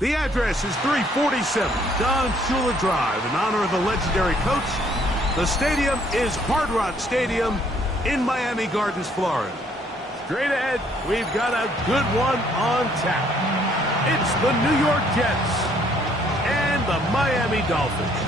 The address is 347 Don Shula Drive in honor of the legendary coach. The stadium is Hard Rock Stadium in Miami Gardens, Florida. Straight ahead, we've got a good one on tap. It's the New York Jets and the Miami Dolphins.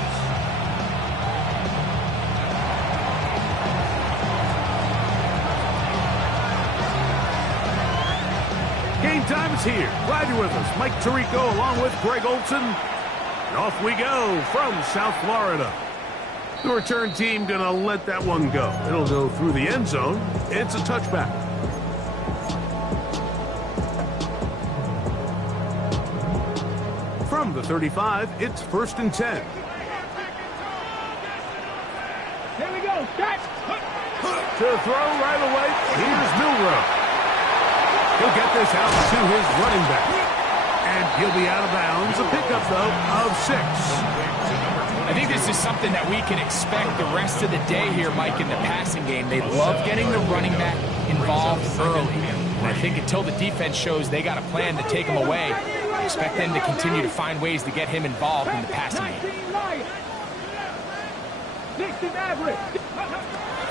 Game time is here. Glad you're with us. Mike Tirico along with Greg Olson. And off we go from South Florida. The return team going to let that one go. It'll go through the end zone. It's a touchback. From the 35, it's 1st and 10. Here we go. Catch. To throw right away, here's Milrow. He'll get this out to his running back. And he'll be out of bounds. A pickup, though, of 6. I think this is something that we can expect the rest of the day here, Mike, in the passing game. They love getting the running back involved early. And I think until the defense shows they got a plan to take him away, I expect them to continue to find ways to get him involved in the passing game.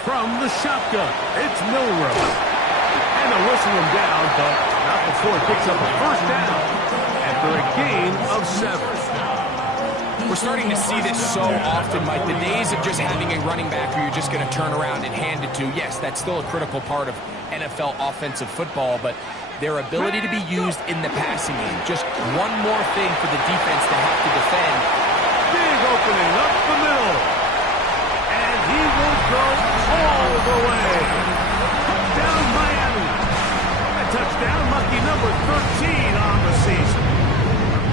From the shotgun, it's Milrow. And they'll whistle him down, but not before it picks up a first down after a gain of 7. We're starting to see this so often, Mike. The days of just having a running back who you're just going to turn around and hand it to, yes, that's still a critical part of NFL offensive football, but their ability to be used in the passing game, just one more thing for the defense to have to defend. Big opening up the middle. And he will go all the way. Touchdown, Miami. A touchdown, lucky number 13 on the season.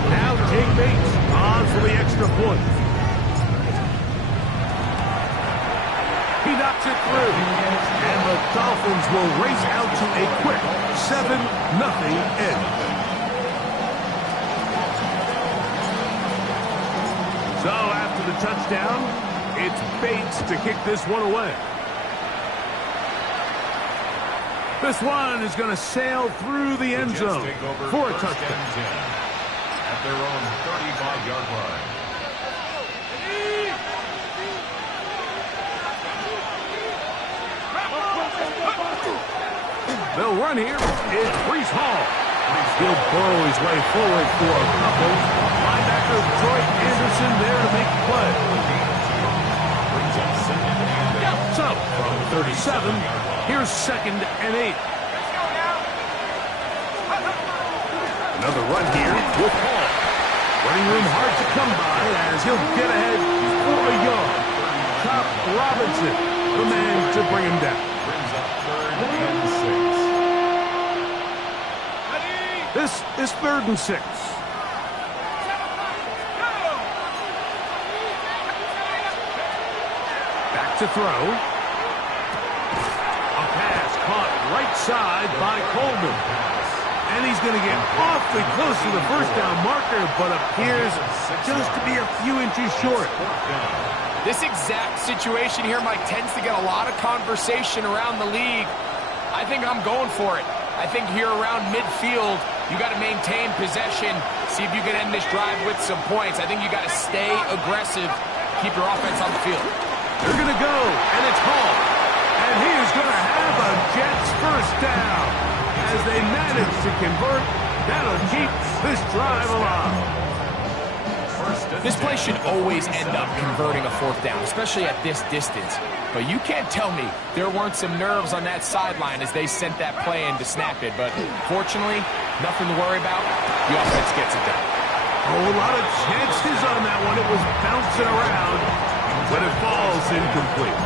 Now Jake Bates on for the extra point. He knocks it through. And the Dolphins will race out to a quick 7-0 end. So after the touchdown, it's Bates to kick this one away. This one is going to sail through the end zone for a touchdown. At their own 35-yard line. They'll run here. It's Breece Hall. He'll burrow his way forward for a couple. Linebacker Troy Anderson there to make the play. So, from 37, here's 2nd and 8. Another run here with Hall. Running room hard to come by as he'll get ahead for a yard. Chop Robinson, the man to bring him down. Brings up 3rd and 6. This is 3rd and 6. Back to throw. A pass caught right side by Coleman. And he's going to get awfully close to the first down marker, but appears just to be a few inches short. This exact situation here, Mike, tends to get a lot of conversation around the league. I think I'm going for it. I think here around midfield, you got to maintain possession, see if you can end this drive with some points. I think you got to stay aggressive, keep your offense on the field. They're going to go, and it's Hall. And he is going to have a Jets first down. As they manage to convert, that'll keep this drive alive. This play should always end up converting a 4th down, especially at this distance. But you can't tell me there weren't some nerves on that sideline as they sent that play in to snap it. But fortunately, nothing to worry about. The offense gets it done. A whole lot of chances on that one. It was bouncing around, but it falls incomplete.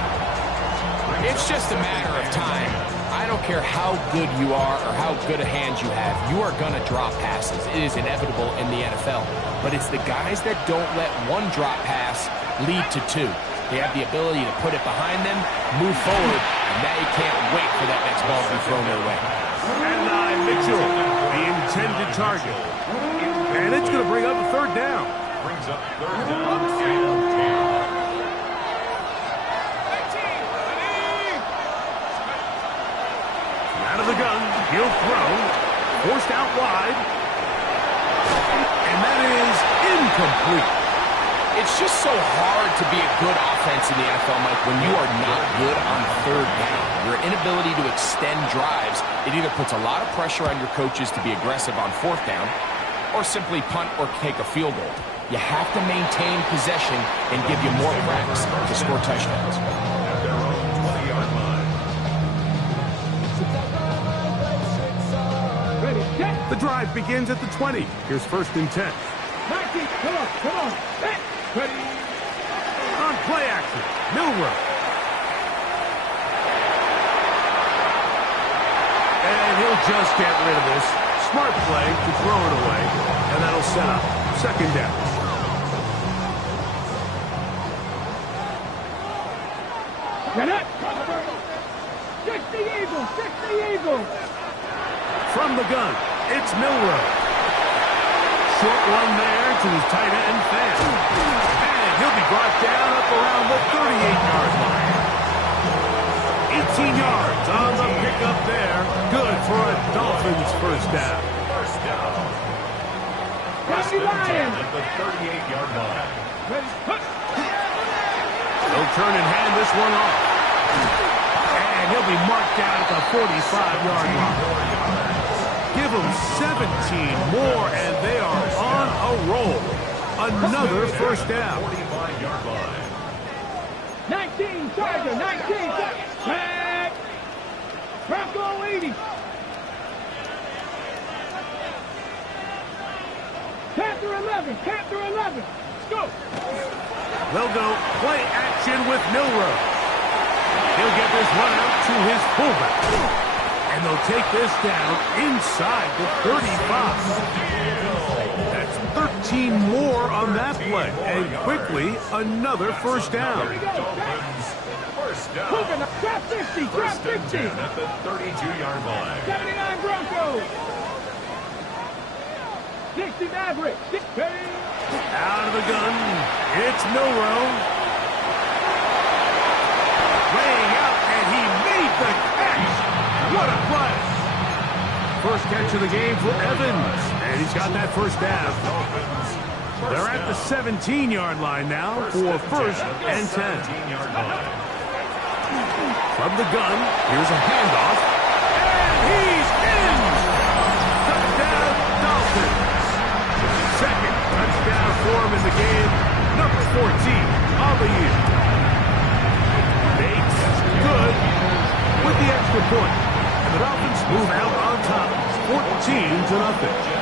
It's just a matter of time. I don't care how good you are or how good a hand you have, you are going to drop passes. It is inevitable in the NFL. But it's the guys that don't let one drop pass lead to 2. They have the ability to put it behind them, move forward, and now you can't wait for that next ball to be thrown their way. And Mitchell, the intended target. And it's going to bring up a 3rd down. Brings up 3rd down and 10. Out of the gun, he'll throw. Forced out wide. And that incomplete. It's just so hard to be a good offense in the NFL, Mike, when you are not good on third down. Your inability to extend drives, it either puts a lot of pressure on your coaches to be aggressive on fourth down or simply punt or take a field goal. You have to maintain possession and give you more reps to score touchdowns. At their own 20-yard line. Ready, set. The drive begins at the 20. Here's 1st and 10. 19, come on, set. Ready. On play action, Milroe. And he'll just get rid of this. Smart play to throw it away, and that'll set up 2nd down. Get up. 60 Eagles, 60 Eagles. From the gun, it's Milroe. Short one there to his tight end, Fan. And he'll be brought down up around the 38-yard line. 18 yards on the pickup there. Good for a Dolphins 1st down. First down. Happy Lions. At the 38-yard line. Ready, put. He'll turn and hand this one off. And he'll be marked down at the 45-yard line. Give them 17 more, and they are on a roll. Another 1st down. 45-yard line. 19, Charger, 19, back. Bronco 80. Panther 11, Panther 11. Let's go. They'll go play action with Milroe. He'll get this one out to his fullback. And they'll take this down inside the 35. That's 13 more on that play. And quickly, another 1st down. First down. Moving up, drop 50, drop First and 50. 10 at the 32-yard line. 79 Broncos. 60 Maverick. Out of the gun, it's Milroe. Laying out, and he made the catch. What a play. 1st catch of the game for Evans, and he's got that 1st down. They're at the 17-yard line now for 1st and 10. From the gun, here's a handoff, and he's in! Touchdown, Dolphins. 2nd touchdown for him in the game, number 14 on the year. Bates, good, with the extra point. And the Dolphins move out on top, 14-0.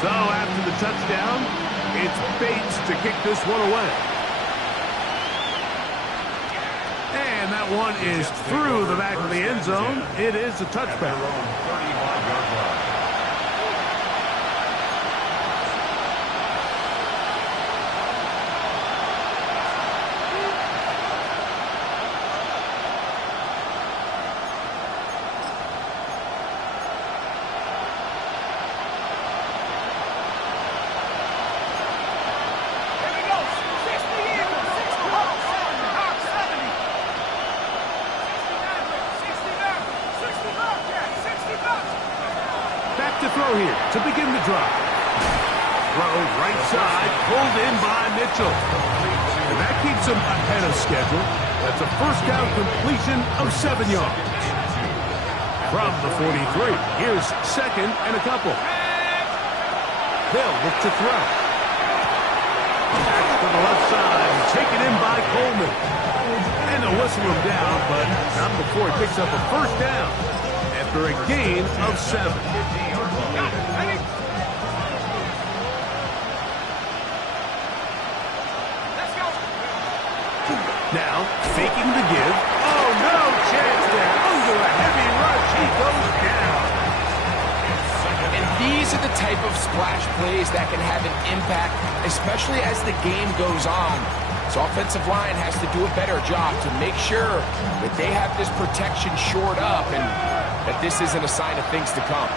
So after the touchdown, it's Bates to kick this one away. And that one is through the back of the end zone. It is a touchback. 35-yard line. To throw here to begin the drive. Throw right side, pulled in by Mitchell. And that keeps him ahead of schedule. That's a 1st down completion of 7 yards. From the 43, here's 2nd and a couple. They'll look to throw. Back to the left side, taken in by Coleman. And they'll whistle him down, but not before he picks up a 1st down after a gain of 7. Now, faking the give. Oh, no chance there. Under a heavy rush, he goes down. And these are the type of splash plays that can have an impact, especially as the game goes on. So offensive line has to do a better job to make sure that they have this protection shored up and that this isn't a sign of things to come.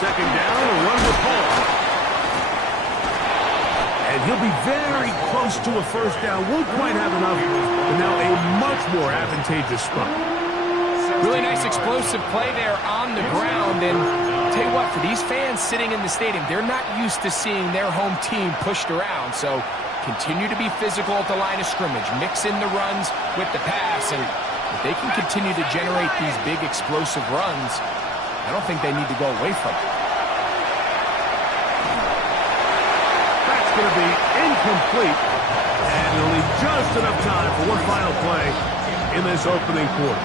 second down and run with Hall. And he'll be very close to a first down. Won't quite have enough, but now a much more advantageous spot. Really nice explosive play there on the ground. And tell you what, for these fans sitting in the stadium, they're not used to seeing their home team pushed around. So continue to be physical at the line of scrimmage. Mix in the runs with the pass. And if they can continue to generate these big explosive runs, I don't think they need to go away from it. That's going to be incomplete. And they'll need just enough time for one final play in this opening quarter.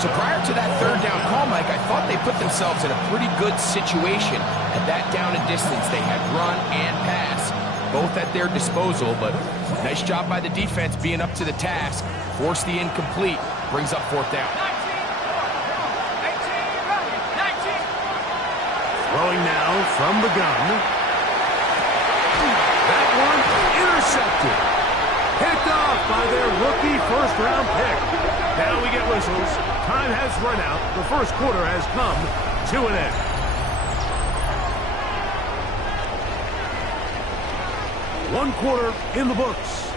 So prior to that third down call, Mike, I thought they put themselves in a pretty good situation at that down and distance. They had run and pass, both at their disposal, but nice job by the defense being up to the task. Force the incomplete, brings up fourth down. Throwing now from the gun. That one intercepted. Picked off by their rookie first-round pick. Now we get whistles. Time has run out. The first quarter has come to an end. One quarter in the books.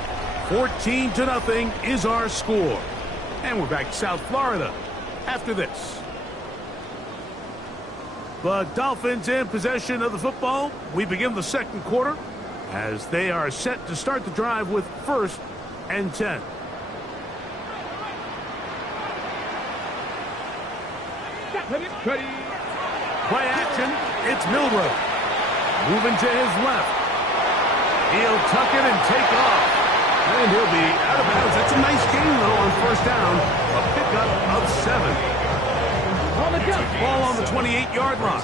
14-0 is our score. And we're back to South Florida after this. The Dolphins in possession of the football. We begin the second quarter as they are set to start the drive with 1st and 10. Play action. It's Milroe. Moving to his left. He'll tuck it and take off. And he'll be out of bounds. That's a nice gain, though, on first down. A pickup of 7. Ball on the 28-yard line.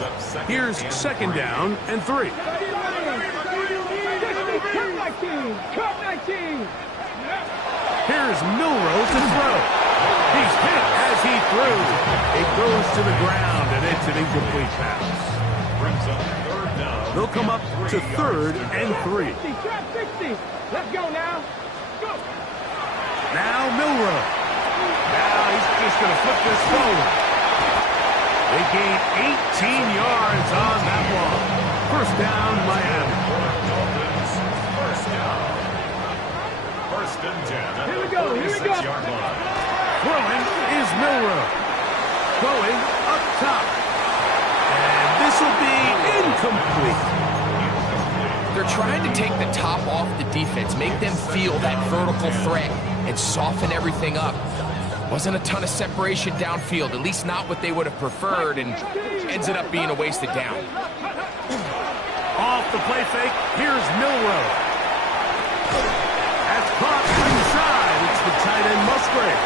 Here's second down and 3. Here's Milroe to throw. He's hit as he threw. It goes to the ground, and it's an incomplete pass. They'll come up to 3rd and 3. Let's go now. Go. Now Milroe. Now he's just going to flip this forward. They gain 18 yards on that one. First down, Miami. First and 10. Here we go. Here we go. Throwing is Milroe. Going up top. And this will be incomplete. They're trying to take the top off the defense, make them feel that vertical threat, and soften everything up. Wasn't a ton of separation downfield, at least not what they would have preferred, and ends up being a wasted down. Off the play fake, here's Milroe. That's caught inside. It's the tight end Musgrave.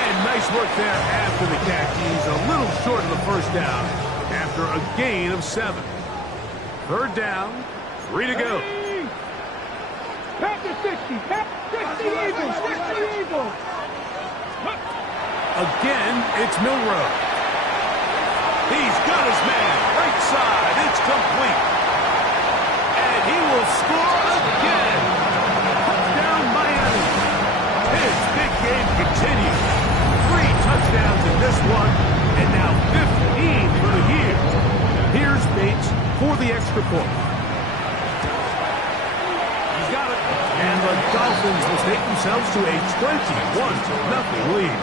And nice work there after the catch. He's a little short of the first down after a gain of 7. Third down, 3 to go. Past the 60. Past 60 Eagles. 60 Eagles. Again, it's Milroe. He's got his man. Right side. It's complete. And he will score again. Touchdown, Miami. His big game continues. 3 touchdowns in this one, and now 15 for the year. Here's Bates for the extra point. He's got it. And the Dolphins will take themselves to a 21-0 lead.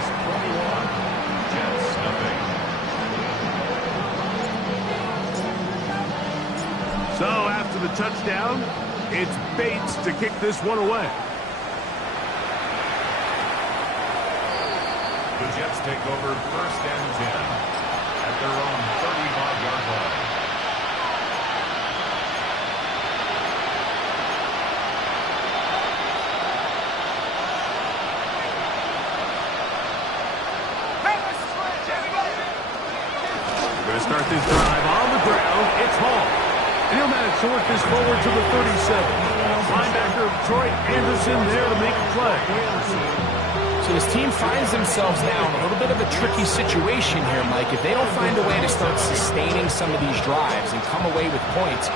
So after the touchdown, it's Bates to kick this one away. The Jets take over 1st and 10 at their own 35-yard line. We're going to start this drive on the ground. It's Hall. And he'll manage to work this forward to the 37. Linebacker Troy Anderson there to make a play. So his team finds themselves now in a little bit of a tricky situation here, Mike. If they don't find a way to start sustaining some of these drives and come away with points,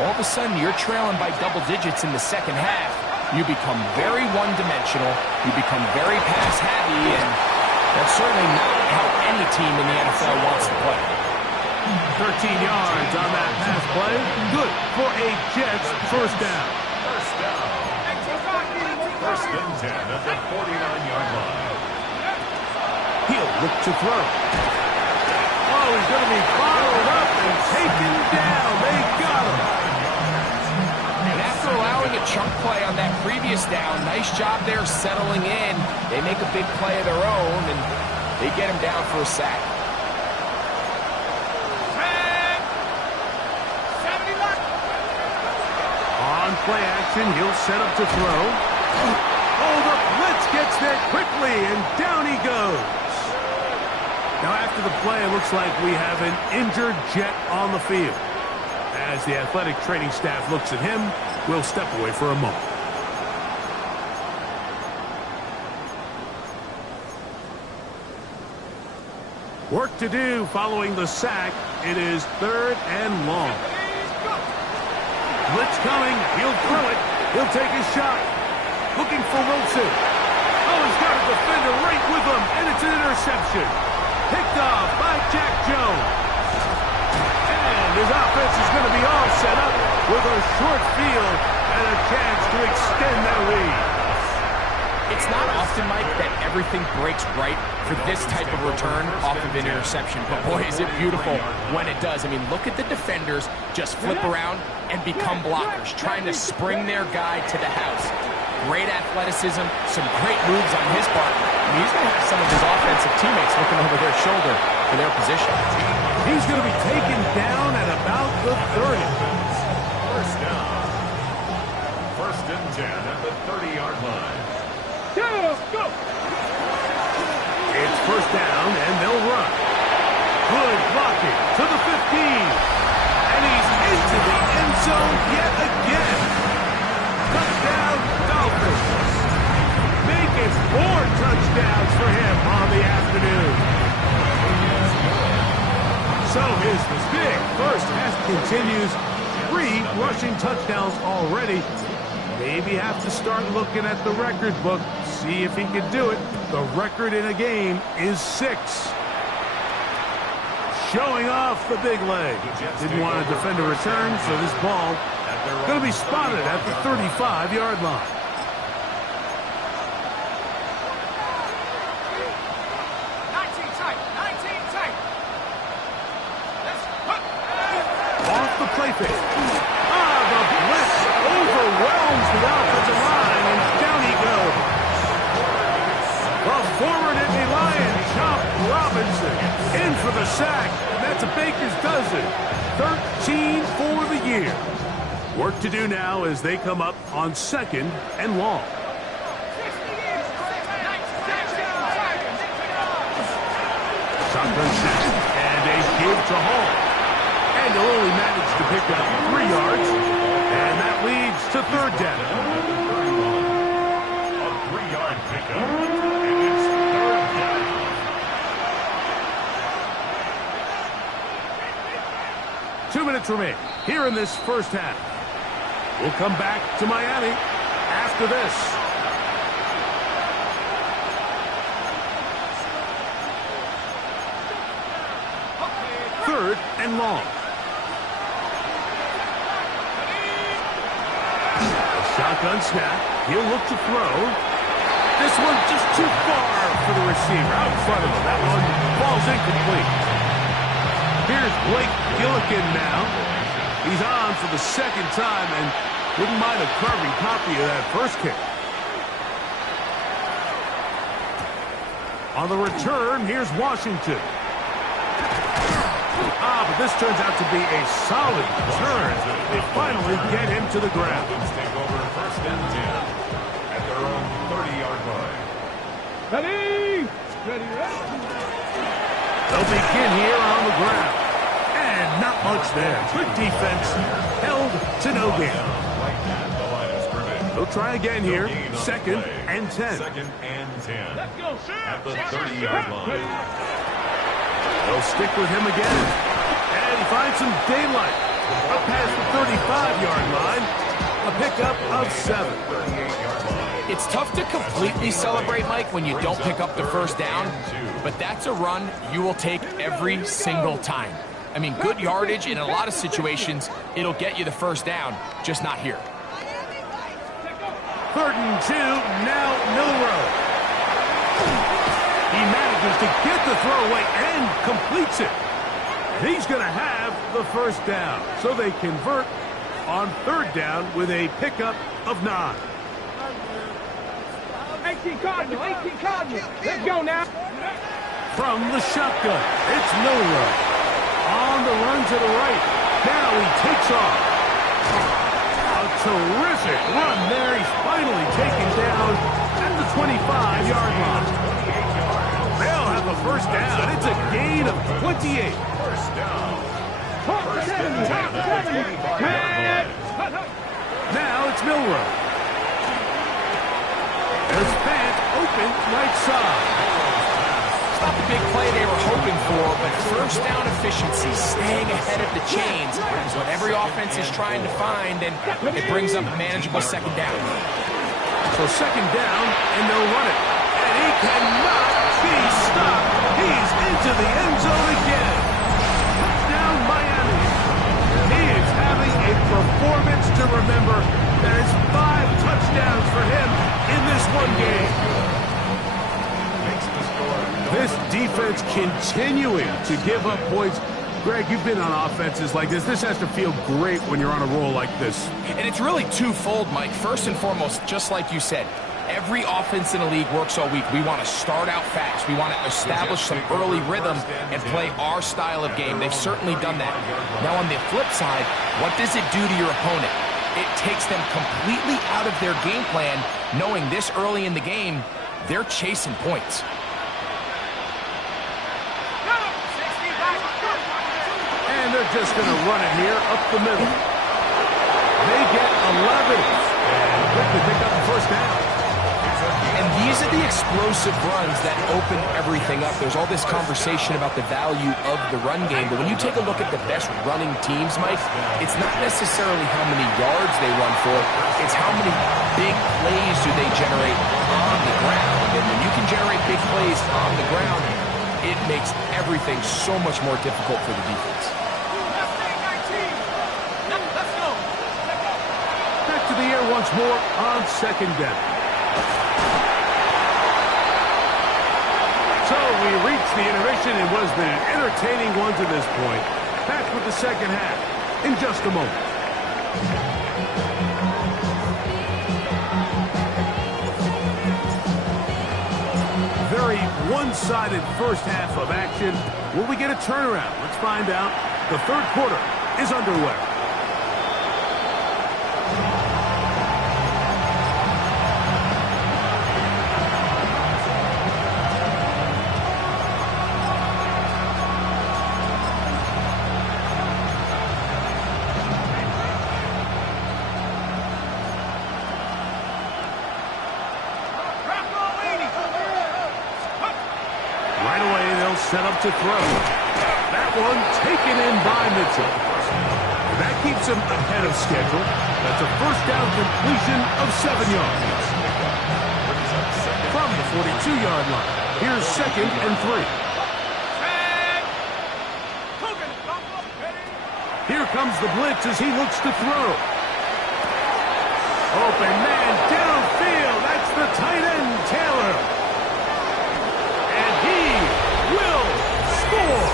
all of a sudden you're trailing by double digits in the second half. You become very one-dimensional. You become very pass-heavy, and that's certainly not how any team in the NFL wants to play. 13 yards on that pass play. Good for a Jets first down. First down. First and 10 at the 49-yard line. He'll look to throw. Oh, he's going to be bottled up and taken down. They got him. And after allowing a chunk play on that previous down, nice job there settling in. They make a big play of their own, and they get him down for a sack. On play action, he'll set up to throw. Oh, the blitz gets there quickly, and down he goes. Now, after the play, it looks like we have an injured Jet on the field. As the athletic training staff looks at him, we'll step away for a moment. Work to do following the sack. It is 3rd and long. Blitz coming. He'll throw it. He'll take a shot. Looking for Wilson. Oh, he's got a defender right with him, and it's an interception. Picked off by Jack Jones. And his offense is going to be all set up with a short field and a chance to extend their lead. It's not often, Mike, that everything breaks right for this type of return off of an interception. But boy, is it beautiful when it does. I mean, look at the defenders just flip around and become blockers, trying to spring their guy to the house. Great athleticism, some great moves on his part. I mean, he's going to have some of his offensive teammates looking over their shoulder for their position. He's going to be taken down at about the 30. First down. First and 10 at the 30-yard line. Go! It's first down, and they'll run. Good blocking to the 15. And he's into the end zone yet again. Touchdown, Dolphins. Make it 4 touchdowns for him on the afternoon. So his big first half continues. 3 rushing touchdowns already. Maybe have to start looking at the record book, see if he can do it. The record in a game is 6. Showing off the big leg. Didn't want to defend a return, so this ball going to be spotted at the 35-yard line. Off the play fake. The blitz overwhelms the offensive line, and down he goes. The former Nittany Lion, Chop Robinson, in for the sack. That's a baker's dozen. 13 for the year. Work to do now as they come up on 2nd and long. Shotgun snap, and a give to Hall. And he'll only manage to pick up 3 yards, and that leads to 3rd down. A 3-yard pickup, and it's 3rd down. 2 minutes remain here in this first half. We'll come back to Miami after this. Third and long. Shotgun snap. He'll look to throw. This one just too far for the receiver. Out in front of him. That one falls incomplete. Here's Blake Gillikin now. He's on for the 2nd time and wouldn't mind a carbon copy of that first kick. On the return, here's Washington. But this turns out to be a solid return. They finally get him to the ground. Take over first and 10 at their own 30-yard line. Ready! They'll begin here on the ground. And not much there. Good defense. Held to no gain. They'll try again here. 2nd and 10. 2nd and 10 at the 30-yard line. They'll stick with him again. And he finds some daylight. Up past the 35-yard line. A pickup of 7. It's tough to completely celebrate, Mike, when you don't pick up the first down, but that's a run you will take every single time. I mean, good yardage in a lot of situations, it'll get you the first down, just not here. 3rd and 2, now Milrow. He manages to get the throw away and completes it. He's going to have the first down. So they convert on 3rd down with a pickup of 9. 18 Cardinal, 18 Cardinal. Let's go now. From the shotgun, it's Milrow. On the run to the right. Now he takes off. A terrific run there. He's finally taken down at the 25-yard line. They'll have a first down. It's a gain of 28. First down. Now it's Milrow. There's Fant open right side. It's not the big play they were hoping for, but first down efficiency, staying ahead of the chains, is what every offense is trying to find, and it brings up a manageable 2nd down. So 2nd down, and they'll run it. And he cannot be stopped. He's into the end zone again. Touchdown, Miami. He is having a performance to remember. That is 5 touchdowns for him in this one game. This defense continuing to give up points. Greg, you've been on offenses like this. This has to feel great when you're on a roll like this. And it's really twofold, Mike. First and foremost, just like you said, every offense in the league works all week. We want to start out fast. We want to establish some early rhythm and play our style of game. They've certainly done that. Now, on the flip side, what does it do to your opponent? It takes them completely out of their game plan, knowing this early in the game, they're chasing points. And they're just going to run it here up the middle. They get 11. And quickly pick up the first down. And these are the explosive runs that open everything up. There's all this conversation about the value of the run game, but when you take a look at the best running teams, Mike, it's not necessarily how many yards they run for, it's how many big plays do they generate on the ground. And when you can generate big plays on the ground, it makes everything so much more difficult for the defense. Back to the air once more on 2nd down. So we reached the intermission. It was an entertaining one to this point. Back with the 2nd half in just a moment. Very one-sided first half of action. Will we get a turnaround? Let's find out. The 3rd quarter is underway. Set up to throw. That one taken in by Mitchell. That keeps him ahead of schedule. That's a first down completion of 7 yards. From the 42-yard line. Here's 2nd and 3. Here comes the blitz as he looks to throw. Open man downfield. That's the tight end, Taylor. And he will score.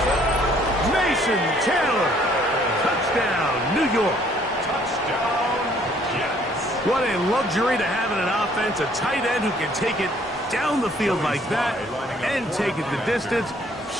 Mason Taylor. Touchdown, New York. Touchdown, Jets. What a luxury to have in an offense. A tight end who can take it down the field like that and take it the distance.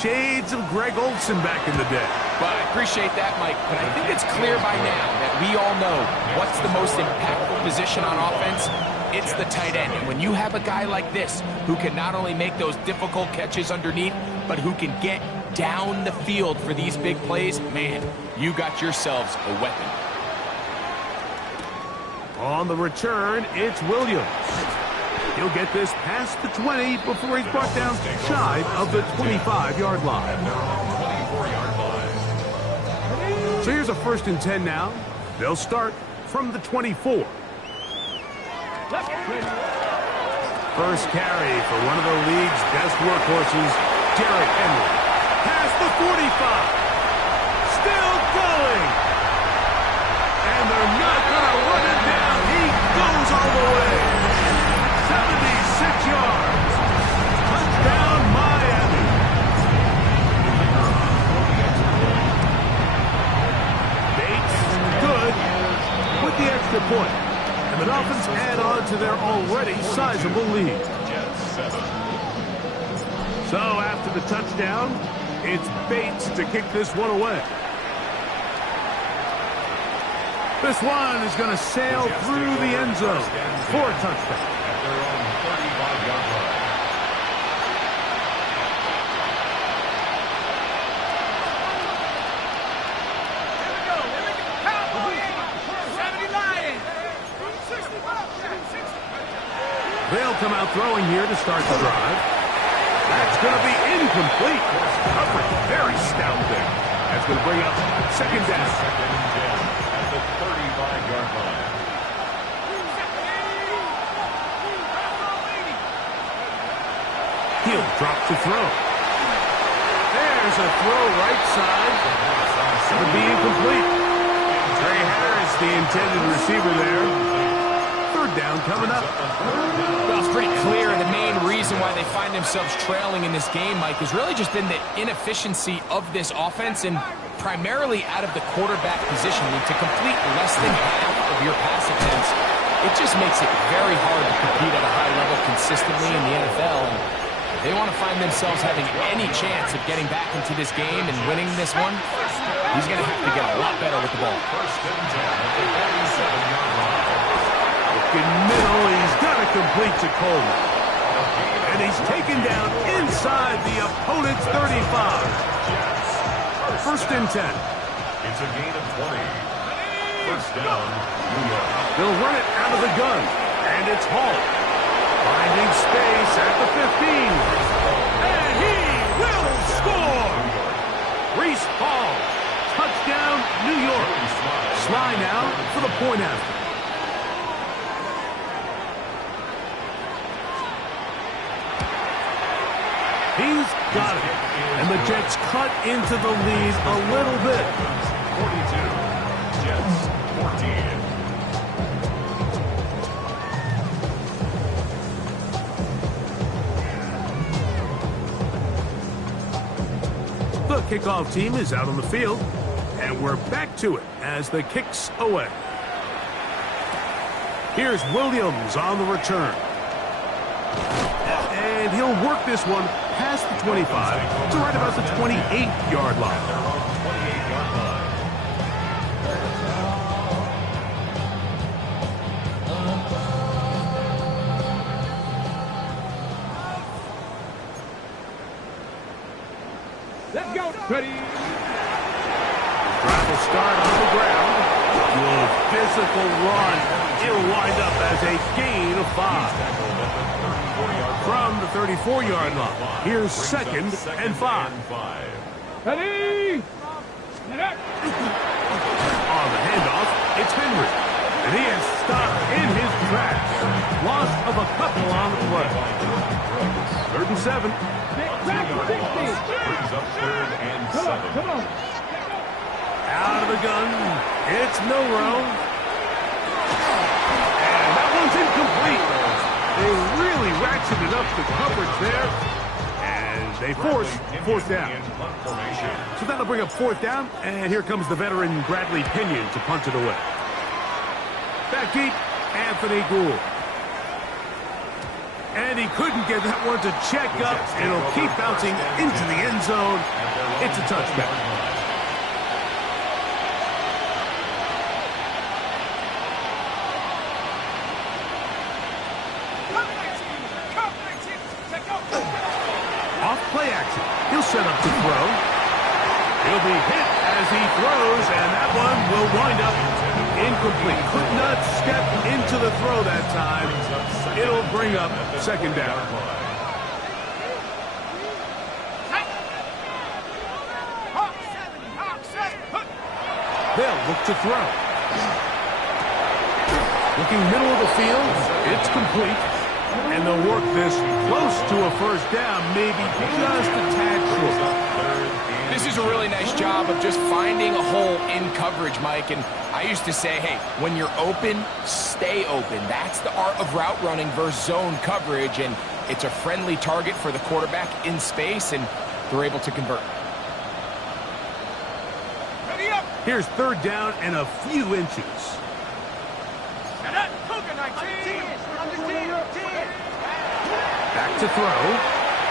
Shades of Greg Olsen back in the day. Well, I appreciate that, Mike, but I think it's clear by now that we all know what's the most impactful position on offense. It's the tight end. And when you have a guy like this who can not only make those difficult catches underneath, but who can get down the field for these big plays, man, you got yourselves a weapon. On the return, it's Williams. He'll get this past the 20 before he's brought down shy of the 25-yard line. So here's a 1st and 10 now. They'll start from the 24. First carry for one of the league's best workhorses, Derrick Henry. Past the 45. away. 76 yards. Touchdown, Miami. Bates, good, with the extra point. And the Dolphins add on to their already sizable lead. So after the touchdown, it's Bates to kick this one away. This one is going to sail through the end zone for a touchdown. At their own 35-yard line. They'll come out throwing here to start the drive. That's going to be incomplete. Coverage very stout there. That's going to bring up second down. Second and 10 at the 35-yard line. He'll drop to throw. There's a throw right side. It'll be incomplete. Trey Harris, the intended receiver there. Third down coming up. Well, it's pretty clear the main reason why they find themselves trailing in this game, Mike, has really just been the inefficiency of this offense and primarily out of the quarterback position. I mean, to complete less than half of your pass attempts, it just makes it very hard to compete at a high level consistently in the NFL. And if they want to find themselves having any chance of getting back into this game and winning this one, he's going to have to get a lot better with the ball. First and 10 at the 37-yard line. In middle, he's got to complete to Coleman. And he's taken down inside the opponent's 35. First and 10. It's a gain of 20. First down, New York. They'll run it out of the gun. And it's Hall. Finding space at the 15. And he will score! Reese Hall. Touchdown, New York. Sly now for the point after. He's got it. And the Jets cut into the lead a little bit. 42. Jets, 14. The kickoff team is out on the field. And we're back to it as the kick's away. Here's Williams on the return. And he'll work this one past the 25 to right about the 28-yard line. Their own 28-yard line. Let's go. Ready. Drive will start on the ground. Good physical run. It'll wind up as a gain of 5. From the 34-yard line. Here's second and 5. Ready. On the handoff, it's Henry. And he is stopped in his tracks. Loss of a couple on the play. 3rd and 7. Brings up 3rd and 7. Come on. Out of the gun. It's Milrow. And that one's incomplete. They really ratcheted up the coverage there. And they force fourth down. So that'll bring up 4th down. And here comes the veteran Bradley Pinion to punt it away. Back deep, Anthony Gould. And he couldn't get that one to check up. It'll keep bouncing into the end zone. It's a touchback. Play action. He'll set up to throw. He'll be hit as he throws, and that one will wind up incomplete. Could not step into the throw that time. It'll bring up second down. They'll look to throw. Looking middle of the field. It's complete. And they'll work this close to a first down, maybe just a tad short. This is a really nice job of just finding a hole in coverage, Mike. And I used to say, hey, when you're open, stay open. That's the art of route running versus zone coverage, and it's a friendly target for the quarterback in space, and they're able to convert. Here's third down and a few inches. Back to throw.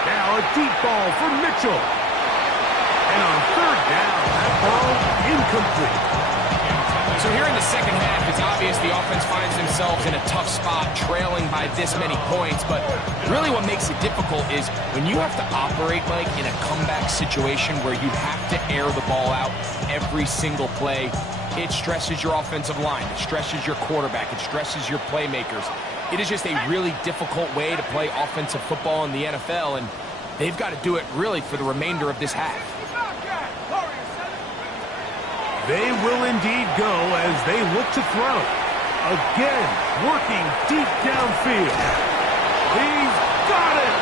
Now a deep ball for Mitchell. And on third down, that ball incomplete. So here in the second half, it's obvious the offense finds themselves in a tough spot, trailing by this many points. But really what makes it difficult is when you have to operate, Mike, in a comeback situation where you have to air the ball out every single play, it stresses your offensive line, it stresses your quarterback, it stresses your playmakers. It is just a really difficult way to play offensive football in the NFL, and they've got to do it really for the remainder of this half. They will indeed go as they look to throw. Again, working deep downfield. He's got it!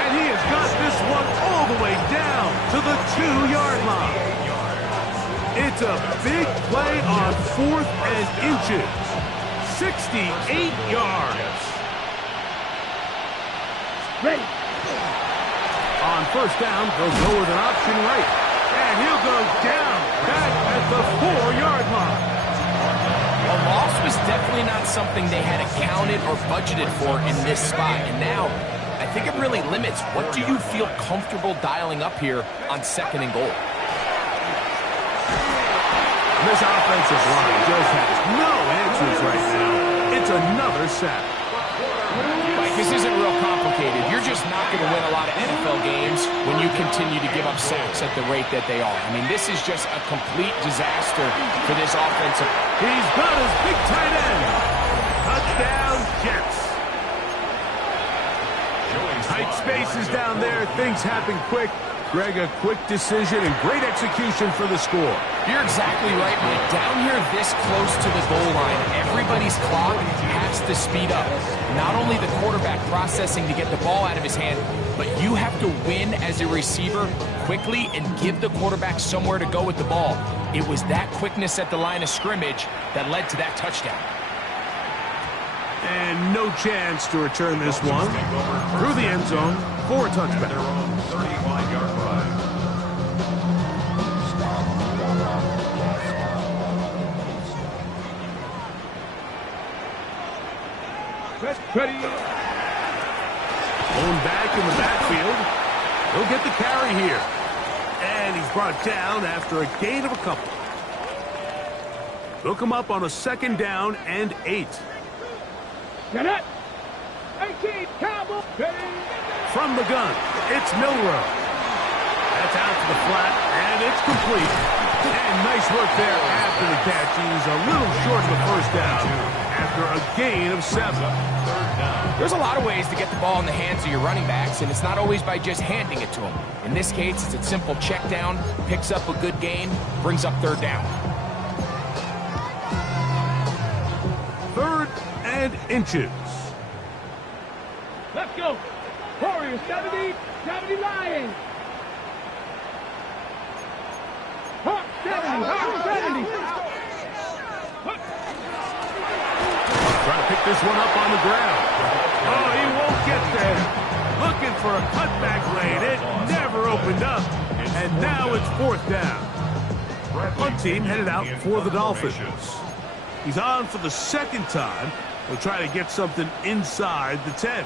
And he has got this one all the way down to the 2-yard line. It's a big play on 4th and inches. 68 yards. Ready. On first down, they'll go with an option right. And he'll go down back at the 4-yard line. A loss was definitely not something they had accounted or budgeted for in this spot. And now, I think it really limits what do you feel comfortable dialing up here on 2nd and goal. This offensive line just has no answers right now. It's another sack. Mike, this isn't real complicated. You're just not going to win a lot of NFL games when you continue to give up sacks at the rate that they are. I mean, this is just a complete disaster for this offensive. He's got his big tight end. Touchdown, Jets. Tight spaces down there. Things happen quick. Greg, a quick decision and great execution for the score. You're exactly right, Mike. Down here this close to the goal line, everybody's clock has to speed up. Not only the quarterback processing to get the ball out of his hand, but you have to win as a receiver quickly and give the quarterback somewhere to go with the ball. It was that quickness at the line of scrimmage that led to that touchdown. And no chance to return this one. Through the end zone for a touchback. Their own 35-yard line. Ready. Going back in the backfield. He'll get the carry here. And he's brought down after a gain of a couple. They'll come up on a 2nd down and 8. Get it. 18, Cowboy. Ready. From the gun, it's Milrow. That's out to the flat, and it's complete. And nice work there after the catch. He's a little short of the first down after a gain of 7. There's a lot of ways to get the ball in the hands of your running backs, and it's not always by just handing it to them. In this case, it's a simple check down, picks up a good gain, brings up 3rd down. 3rd and inches. Let's go. Warriors 70, 70 Lions. Hawk 70, Hawk 70. Trying to pick this one up on the ground. Oh, he won't get there. Looking for a cutback lane. It never opened up. And now it's 4th down. Punt team headed out for the Dolphins. He's on for the 2nd time. He'll try to get something inside the 10.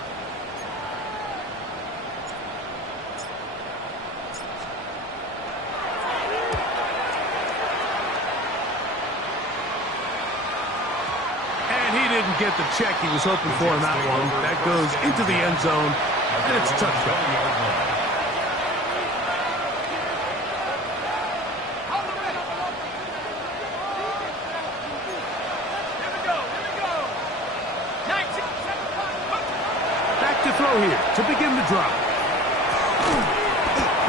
Didn't get the check he was hoping for in that one. That goes into the end zone, and it's a touchdown. Back to throw here to begin the drive.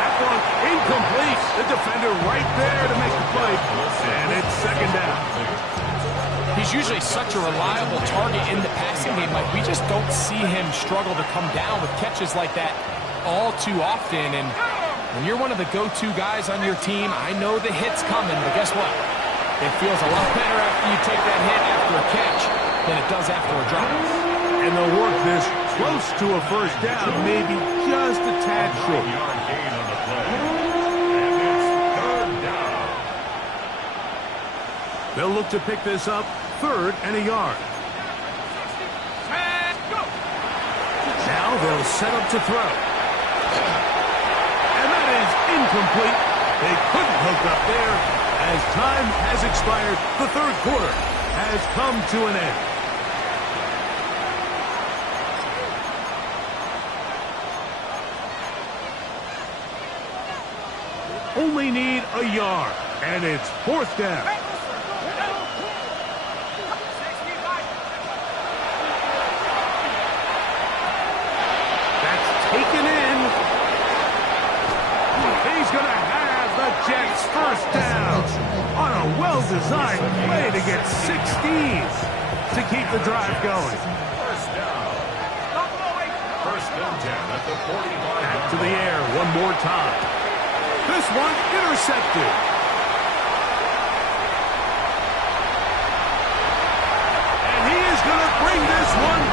That one incomplete. The defender right there to make the play, and it's 2nd down. He's usually such a reliable target in the passing game, but we just don't see him struggle to come down with catches like that all too often. And when you're one of the go-to guys on your team, I know the hit's coming, but guess what? It feels a lot better after you take that hit after a catch than it does after a drop. And they'll work this close to a first down, maybe just a tad short. 9-yard gain on the play. And it's third down. They'll look to pick this up, 3rd and a yard. Now they'll set up to throw. And that is incomplete. They couldn't hook up there. As time has expired, the 3rd quarter has come to an end. Only need a yard, and it's 4th down. That's taken in. He's going to have the Jets first down on a well-designed play to get 16 to keep the drive going. First down. First and 10 at the 45. Back to the air one more time. This one intercepted. And he is going to bring this one